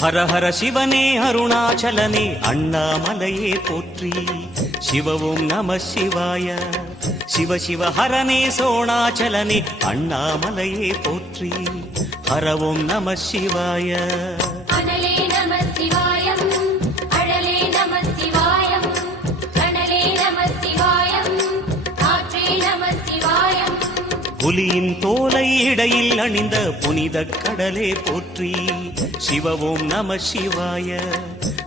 ஹர ஹர சிவனே அருணாச்சலனே அண்ணாமலையே போற்றி. சிவவும் நம சிவாய. சிவ சிவ ஹரனே சோணாச்சலனே அண்ணாமலையே போற்றி. ஹரவும் நம சிவாய. அனலே நம சிவாயம், அழலே நம சிவாயம், கனலே நம சிவாயம், காற்றே நம சிவாயம். புலியின் தோலை இடையில் அணிந்த புனித கடலே போற்றி. சிவவும் நம சிவாய.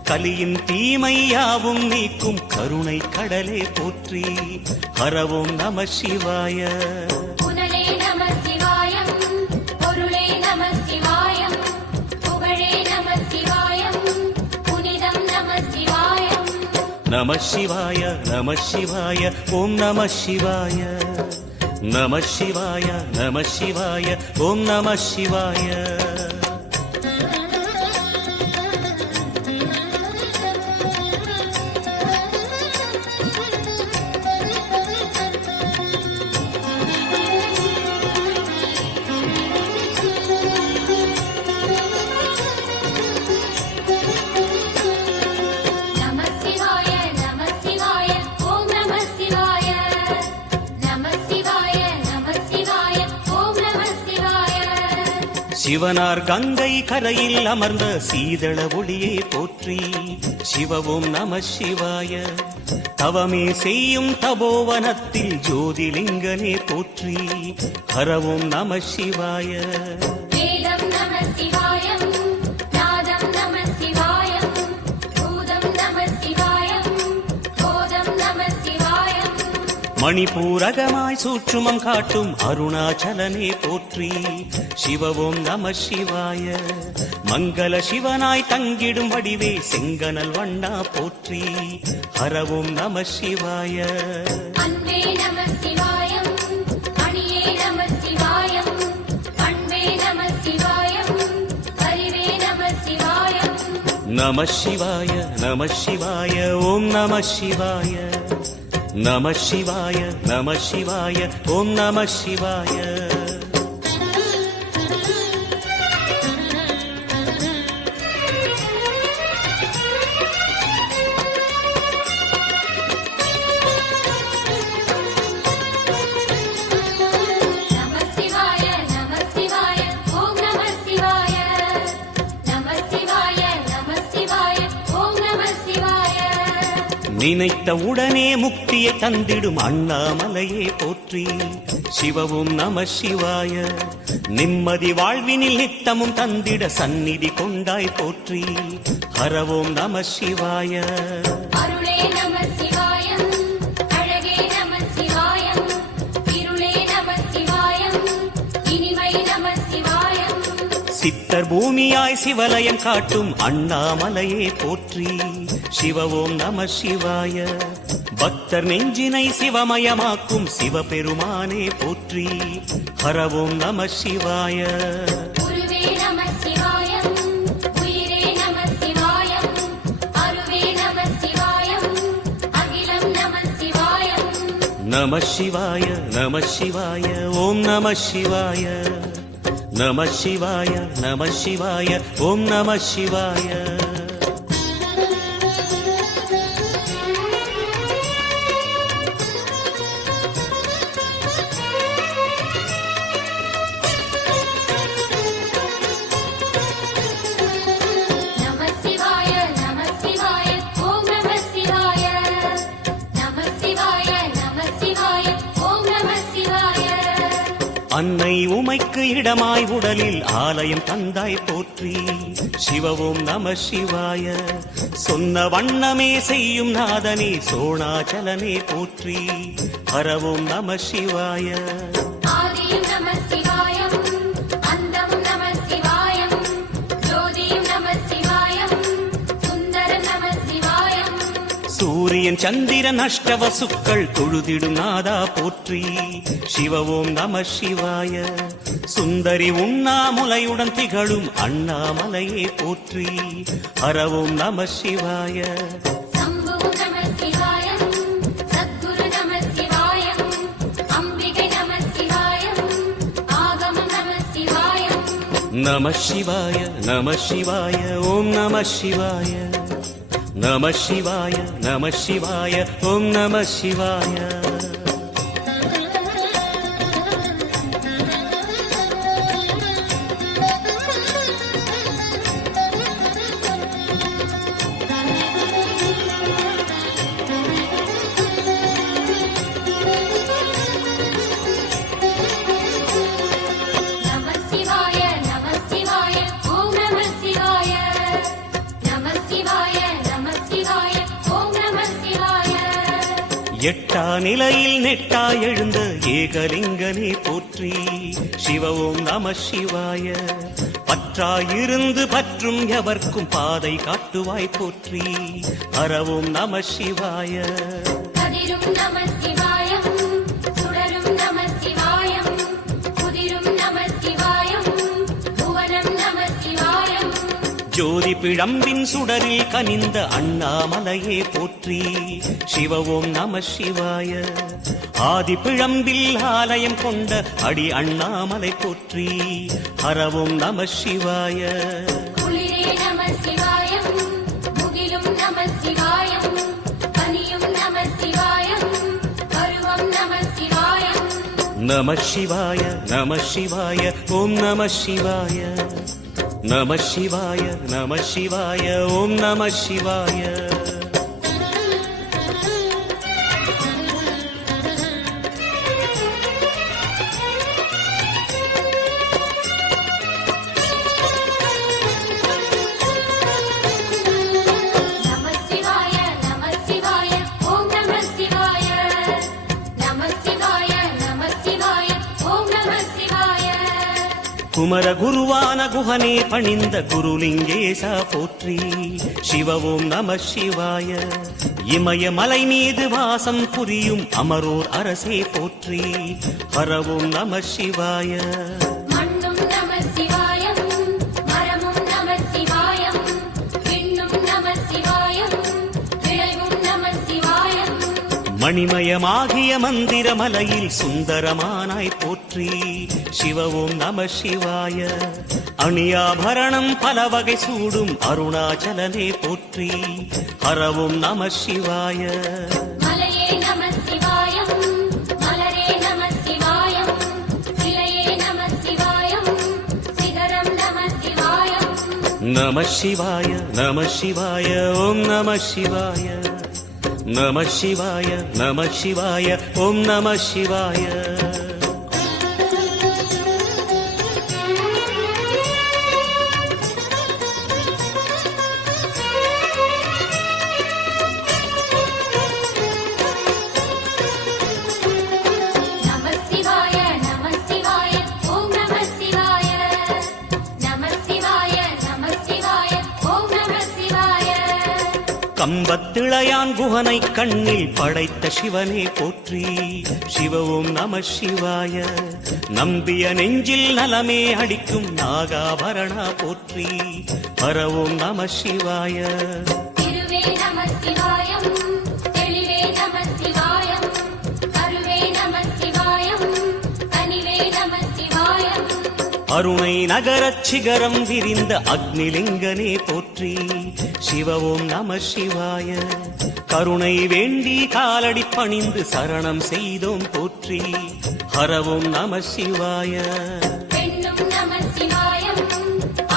கலியின் தீமையாவும் நீக்கும் கருணை கடலே போற்றி. ஹரவும் நம சிவாய. புனலே நம சிவாயம், பொருளே நம சிவாயம், புகழே நம சிவாயம், புனிதம் நம சிவாயம். நம சிவாய நம சிவாய ஓம் நம சிவாய. நம சிவாய நம சிவாய ஓம் நம சிவாய. சிவனார் கங்கை கரையில் அமர்ந்த சீதள ஒளியே போற்றி. சிவவும் நம சிவாய. தவமே செய்யும் தபோவனத்தில் ஜோதிலிங்கனே போற்றி. ஹரவும் நம சிவாய. வேதம் நம சிவாயம், நாதம் நம சிவாயம், பூதம் நம சிவாயம், போதம் நம சிவாயம். மணிபூரகமாய் சூற்றுமம் காட்டும் அருணாச்சலனே போற்றி. சிவவும் நம சிவாய. மங்கள சிவனாய் தங்கிடும் வடிவே செங்கனல் வண்ணா போற்றி. ஹரவும் நம சிவாய. அன்பே நம சிவாயம், அணியே நம சிவாயம், பண்பே நம சிவாயம், அறிவே நம சிவாயம். நம சிவாய நம சிவாய ஓம் நம சிவாய. நம சிவாய நம சிவாய ஓம் நம சிவாய. நினைத்த உடனே முக்தியை தந்திடும் அண்ணாமலையே போற்றி. சிவவும் நம சிவாய. நிம்மதி வாழ்வினில் நித்தமும் தந்திட சந்நிதி கொண்டாய் போற்றி. ஹரவோம் நம சிவாய. அருளே நம சிவாயம், அழகே நம சிவாயம், இருளே நம சிவாயம், இனிமை நம சிவாயம். சித்தர் பூமியாய் சிவலயம் காட்டும் அண்ணாமலையே போற்றி. சிவவோம் நம சிவாய. பக்தர் நெஞ்சினை சிவமயமாக்கும் சிவபெருமானே போற்றி. ஹரவோம் நம சிவாய. குருவே நம சிவாயம், உயிரே நம சிவாயம், அருவே நம சிவாயம், அகிலம் நம சிவாயம். நம சிவாய நம சிவாய ஓம் நம சிவாய. நம சிவாய நம சிவாய ஓம் நம சிவாய. அன்னை உமைக்கு இடமாய் உடலில் ஆலயம் தந்தாய் போற்றி. சிவவோம் நம சிவாய. சொன்ன வண்ணமே செய்யும் நாதனே சோணாச்சலனே போற்றி. ஹரவோம் நம சிவாய. ஆதியும் நம சிவாயம், அந்தம் நம சிவாயம், ஜோதியும் நம சிவாயம், சுந்தரம் நம சிவாயம். சூரியன் சந்திரன் அஷ்டவசுக்கள் தொழுதிடும் நாதா போற்றி. சிவவோம் நம சிவாய. சுந்தரி உண்ணாமுலையுடன் திகழும் அண்ணாமலையே போற்றி. ஹரவோம் நம சிவாய. சம்பு நம சிவாயம், சத்குரு நம சிவாயம், அம்பிகை நம சிவாயம், ஆகமம் நம சிவாயம். நம சிவாய நம சிவாய ஓம் நம சிவாய நம சிவாய நம சிவாய ஓம் நம சிவாய நம சிவாய நம சிவாய ஓம் நம சிவாய நம சிவாய நம சிவாய ஓம் நம சிவாய எட்டா நிலையில் நெட்டா எழுந்த ஏகலிங்கனே போற்றி சிவ ஓம் நம சிவாய பற்றாயிருந்து பற்றும் எவர்க்கும் பாதை காட்டுவாய் போற்றி ஹரவோம் நம சிவாய கதிரும் நம சிவாயம் சுடரும் நம சிவாயம் குதிரும் நம சிவாயம் புவனம் நம சிவாயம் ஜோதி பிழம்பின் சுடரில் கனிந்த அண்ணாமலையே போற்றி சிவ ஓம் நம சிவாய ஆதி பிழம்பில் ஆலயம் கொண்ட அடி அண்ணாமலை போற்றி ஹரவோம் நம சிவாய குளிரே நம சிவாயம் முகிலும் நம சிவாயம் பனியும் நம சிவாயம் பருவம் நம சிவாயம் நம சிவாய நம சிவாய ஓம் நம சிவாய நம சிவாய நம சிவாய ஓம் நம சிவாய நம சிவாய நம சிவாய ஓம் நம சிவாய நம சிவாய நம சிவாய ஓம் நம சிவாய குமர குருவான குஹனே பணிந்த குருலிங்கேசா போற்றி சிவ ஓம் நம சிவாய இமய மலை மீது வாசம் புரியும் அமரோர் அரசே போற்றி ஹரவோம் நம சிவாய மண்ணும் நம சிவாயம் மரமும் நம சிவாயம் விண்ணும் நம சிவாயம் விளைவும் நம சிவாயம் மணிமயமாகிய மந்திர மலையில் சுந்தரமானாய் போற்றி சிவ ஓம் நம சிவாய அணியாபரணம் பல வகை சூடும் அருணாச்சலனே போற்றி ஹரவோம் நம சிவாய மலையே நம சிவாயம் மலரே நம சிவாயம் சிலையே நம சிவாயம் சிகரம் நம சிவாயம் நம சிவாய நம சிவாய ஓம் நம சிவாய நம சிவாய நம சிவாய ஓம் நம சிவாய நம சிவாய நம சிவாய ஓம் நம சிவாய நம சிவாய நம சிவாய ஓம் நம சிவாய கம்பத்திளையான் குஹனை கண்ணில் படைத்த சிவனே போற்றி சிவ ஓம் நம சிவாய நம்பிய நெஞ்சில் நலமே அடிக்கும் நாகாபரணா போற்றி ஹரவோம் நம சிவாய திருவே நம சிவாயம் தெளிவே நம சிவாயம் அருவே நம சிவாயம் கனிவே நம சிவாயம் அருணை நகரச் சிகரம் விரிந்த அக்னிலிங்கனே போற்றி சிவ ஓம் நம சிவாய கருணை வேண்டி காலடி பணிந்து சரணம் செய்தோம் போற்றி ஹரவோம் நம சிவாய பெண்ணும் நம சிவாயம்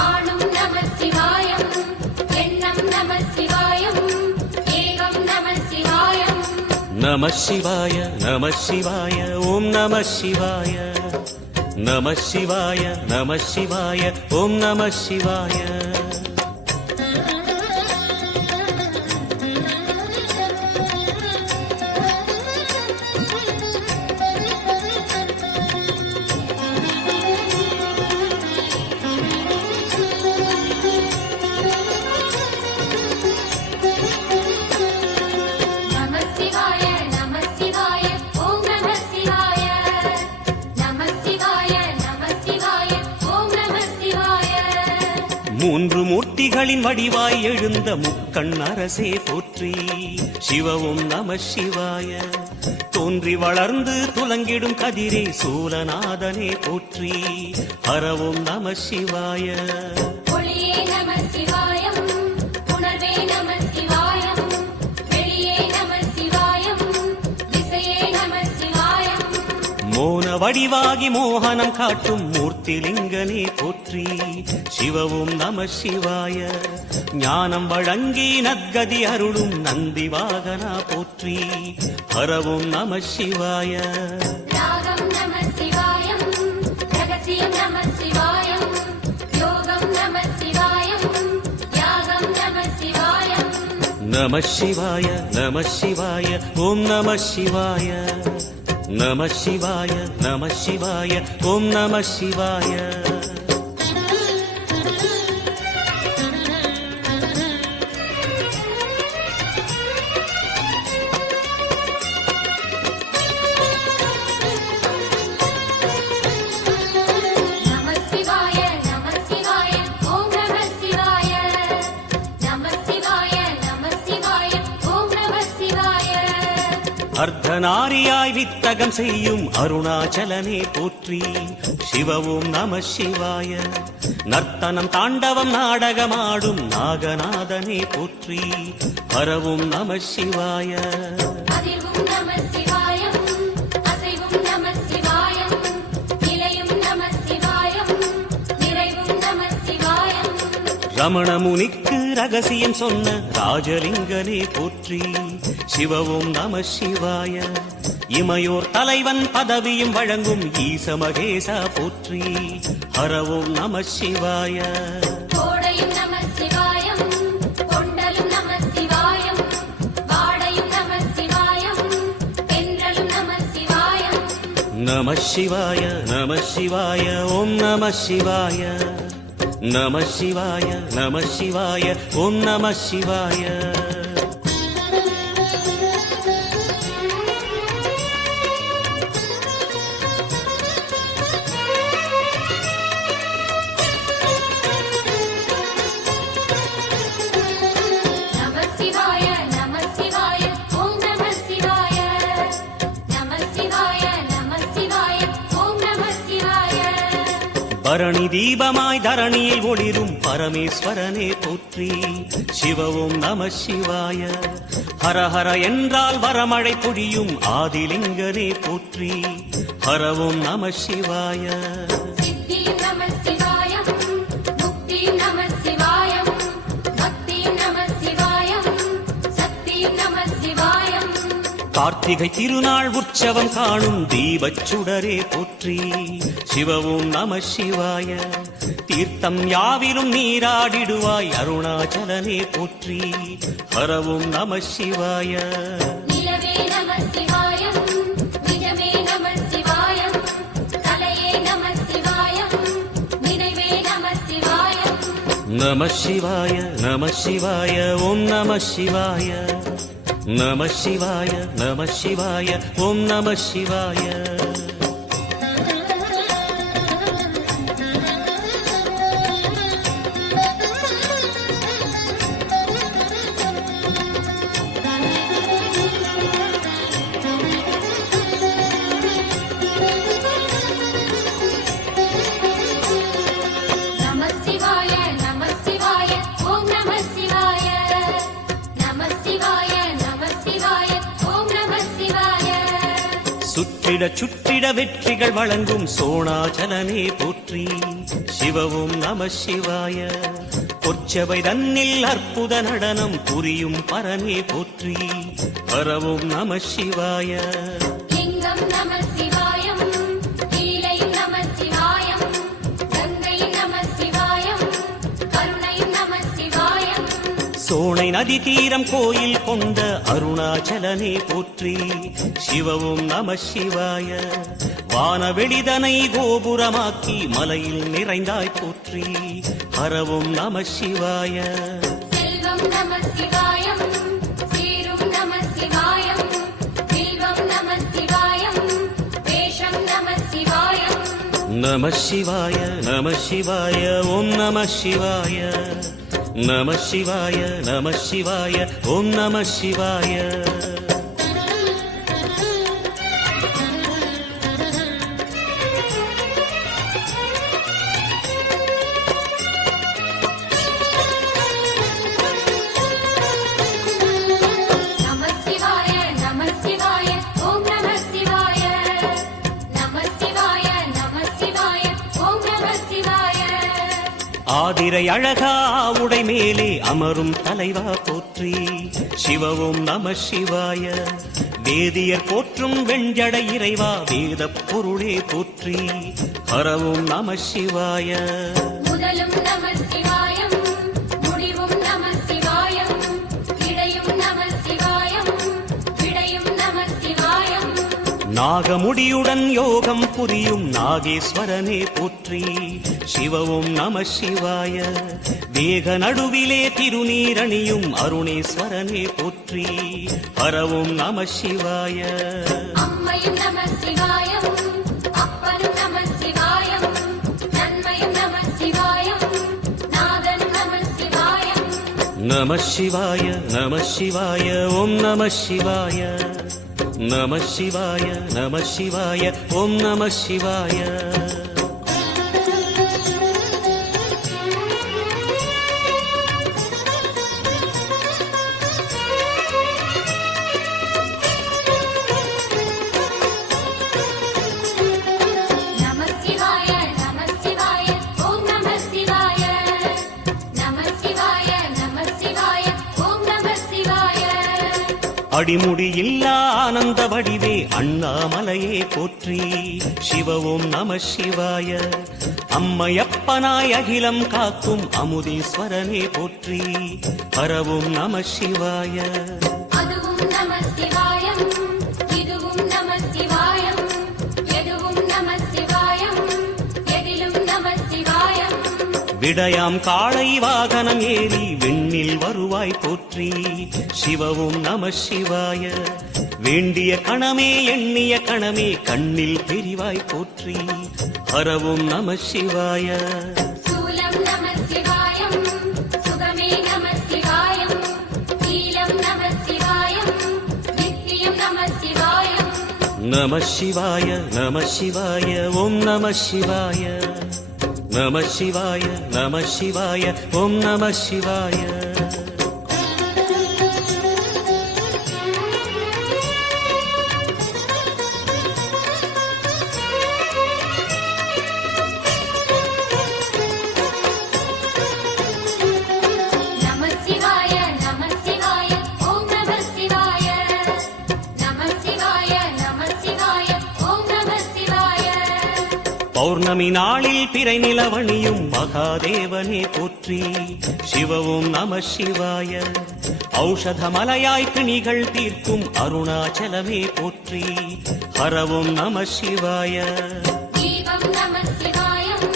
ஆணும் நம சிவாயம் எண்ணம் நம சிவாயம் ஏகம் நம சிவாயம் நம சிவாய நம சிவாய ஓம் நம சிவாய நம சிவாய நம சிவாய ஓம் நம சிவாய நம சிவாய நம சிவாய ஓம் நம சிவாய நம சிவாய நம சிவாய ஓம் நம சிவாய மூன்று மூர்த்திகளின் வடிவாய் எழுந்த முக்கண் அரசே போற்றி. சிவவும் நம சிவாய. தோன்றி வளர்ந்து துலங்கிடும் கதிரே சூலநாதனே போற்றி. ஹரவும் நம சிவாய. ஒளியே நம சிவாயம், உணர்வே நம சிவாயம், வெளியே நம சிவாயம், திசையே நம சிவாயம். மோன வடிவாகி மோகனம் காட்டும் மூர்த்திலிங்கனே போற்றி. சிவவும் நம சிவாய. ஞானம் வழங்கி நற்கதி அருளும் நந்தி வாகனா போற்றி. ஹரவும் நம சிவாய. ராகம் நம சிவாயம், ரகசியம் நம சிவாயம், யோகம் நம சிவாயம், யாகம் நம சிவாயம். நம சிவாய நம சிவாய ஓம் நம சிவாய. நம சிவாய நம சிவாய ஓம் நம சிவாய. நம சிவாய நம சிவாய ஓம் நம சிவாய. நம சிவாய நம சிவாய ஓம் நம சிவாய. அர்த்தநாரியாய் வித்தகம் செய்யும் அருணாச்சலனே போற்றி. சிவவும் நம சிவாய. நர்த்தனம் தாண்டவம் நாடகமாடும் நாகநாதனே போற்றி. ஹரவும் நம சிவாய. அதிர்வும் நம சிவாயம், அசைவும் நம சிவாயம், நிலையும் நம சிவாயம், நிறைவும் நம சிவாயம். ரமண முனிக்கு ரகசியம் சொன்ன ராஜலிங்கனே போற்றி. சிவவும் நம சிவாய. இமையோர் தலைவன் பதவியும் வழங்கும் ஈச மகேசா போற்றி. ஹரவும் நம சிவாய. கோடையும் நம சிவாயம், கொண்டலும் நம சிவாயம், வாடையும் நம சிவாயம், தென்றலும் நம சிவாயம். நம சிவாய நம சிவாய ஓம் நம சிவாய. நம சிவாய நம சிவாய ஓம் நம சிவாய. நம சிவாய நம சிவாய ஓம் நம சிவாய. நம சிவாய நம சிவாய ஓம் நம சிவாய. பரணி தீபமாய் தரணியில் ஒளிரும் பரமேஸ்வரனே போற்றி. சிவவும் நம சிவாய. ஹரஹர என்றால் வரமழை பொழியும் ஆதிலிங்கனே போற்றி. ஹரவும் நம சிவாய. சித்தியும் நம சிவாயம், முக்தியும் நம சிவாயம், பக்தியும் நம சிவாயம், சக்தியும் நம சிவாயம். கார்த்திகை திருநாள் உற்சவம் காணும் தீபச் சுடரே போற்றி. சிவவும் நம சிவாய. தீர்த்தம் யாவிலும் நீராடிடுவாய் அருணாச்சலனே போற்றி. ஹரவும் நம சிவாய. நிலவே நம சிவாயம், நிஜமே நம சிவாயம், கலையே நம சிவாயம், நினைவே நம சிவாயம். நம சிவாய நம சிவாய ஓம் நம சிவாய. நம சிவாய நம சிவாய ஓம் நம சிவாய. நம சிவாய நம சிவாய ஓம் நம சிவாய. நம சிவாய நம சிவாய ஓம் நம சிவாய. சுற்றிட சுற்றிட வெற்றிகள் வழங்கும் சோணாச்சலனே போற்றி. சிவவும் நம சிவாய. பொற்சபை தன்னில் அற்புத நடனம் புரியும் பரனே போற்றி. ஹரவும் நம சிவாய. லிங்கம் நம சிவாயம், லீலையும் நம சிவாயம், கங்கையும் நம சிவாயம், கருணையும் நம சிவாயம். சோனை நதி தீரம் கோயில் கொண்ட அருணாச்சலனே போற்றி. சிவவும் நம சிவாய. வானவெளிதனை கோபுரமாக்கி மலையில் நிறைந்தாய் போற்றி. ஹரவும் நம சிவாய. செல்வம் நம சிவாயம், சீரும் நம சிவாயம், வில்வம் நம சிவாயம், வேஷம் நம சிவாயம். நம சிவாய நம சிவாய ஓம் நம சிவாய நம சிவாய நம சிவாய ஓம் நம சிவாய நம சிவாய நம சிவாய ஓம் நம சிவாய நம சிவாய நம சிவாய ஓம் நம சிவாய ஆதிரை அழகா உடை மேலே அமரும் தலைவா போற்றி சிவவும் நம சிவாய வேதியர் போற்றும் வெண்ஜடை இறைவா வேத பொருளே போற்றி ஹரவும் நம சிவாய முதலும் நம சிவாயம் முடிவும் நம சிவாயம் இடையும் நம சிவாயம் விடையும் நம சிவாயம் நாகமுடியுடன் யோகம் புரியும் நாகேஸ்வரனே போற்றி சிவவும் நம சிவாய வேக நடுவிலே திருநீரணியும் அருணேஸ்வரனே போற்றி ஹரவும் நம சிவாய அம்மையும் நம சிவாயம் அப்பனும் நம சிவாயம் நன்மையும் நம சிவாயம் நாதனும் நம சிவாயம் நம சிவாய நம சிவாய ஓம் நம சிவாய நம சிவாய நம சிவாய ஓம் நம சிவாய நம சிவாய நம சிவாய ஓம் நம சிவாய நம சிவாய நம சிவாய ஓம் நம சிவாய அடிமுடியில்லா ஆனந்த வடிவே அண்ணாமலையே போற்றி சிவவும் நம சிவாய அம்மையப்பனாய் அகிலம் காக்கும் அமுதீஸ்வரனே போற்றி ஹரவும் நம சிவாய அதுவும் நம சிவாயம் இதுவும் நம சிவாயம் எதுவும் நம சிவாயம் எதிலும் நம சிவாயம் விடயாம் காளை வாகனம் ஏறி விண்ணில் வருவாய் போற்றி சிவவும் நம சிவாய வேண்டிய கணமே எண்ணிய கணமே கண்ணில் பெரிவாய் போற்றி ஹரவும் நம சிவாய சூலம் நம சிவாயம் சுகமே நம சிவாயம் நீலம் நம சிவாயம் நித்தியம் நம சிவாயம் நம சிவாய நம சிவாய ஓம் நம சிவாய நம சிவாய நம சிவாய ஓம் நம சிவாய நம சிவாய நம சிவாய ஓம் நம சிவாய நம சிவாய நம சிவாய ஓம் நம சிவாய பௌர்ணமி நாளில் பிறை நிலவணியும் மகாதேவனே போற்றி சிவவும் நம சிவாய ஔஷதமலையாய் பிணிகள் தீர்க்கும் அருணாச்சலமே போற்றி ஹரவும் நம சிவாய தீபம் நம சிவாயம்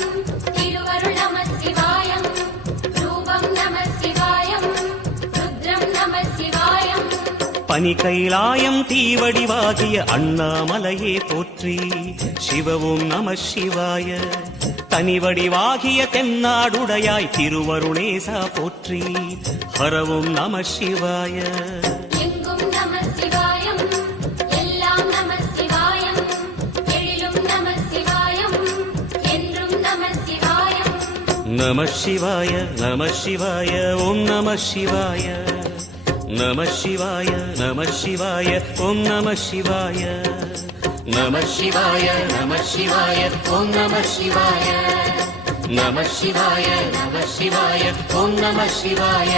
திருவருள் நம சிவாயம் ரூபம் நம சிவாயம் ருத்ரம் நம சிவாயம் பனி கைலாயம் தீவடிவாகிய அண்ணாமலையே போற்றி சிவவும் நம சிவாய தனிவடிவாகிய தென்னாடுடையாய் திருவருணேசா போற்றி ஹரவும் நம சிவாய எங்கும் நம சிவாயம் எல்லாம் நம சிவாயம் எழிலும் நம சிவாயம் என்றும் நம சிவாயம் நம சிவாய நம சிவாய ஓம் நம சிவாய நம சிவாய நம சிவாய ஓம் நம சிவாய நம சிவாய நம சிவாய ஓம் நம சிவாய நம சிவாய நம சிவாய ஓம் நம சிவாய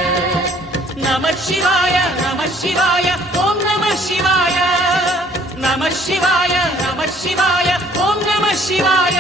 நம சிவாய நம சிவாய ஓம் நம சிவாய நம சிவாய நம சிவாய ஓம் நம சிவாய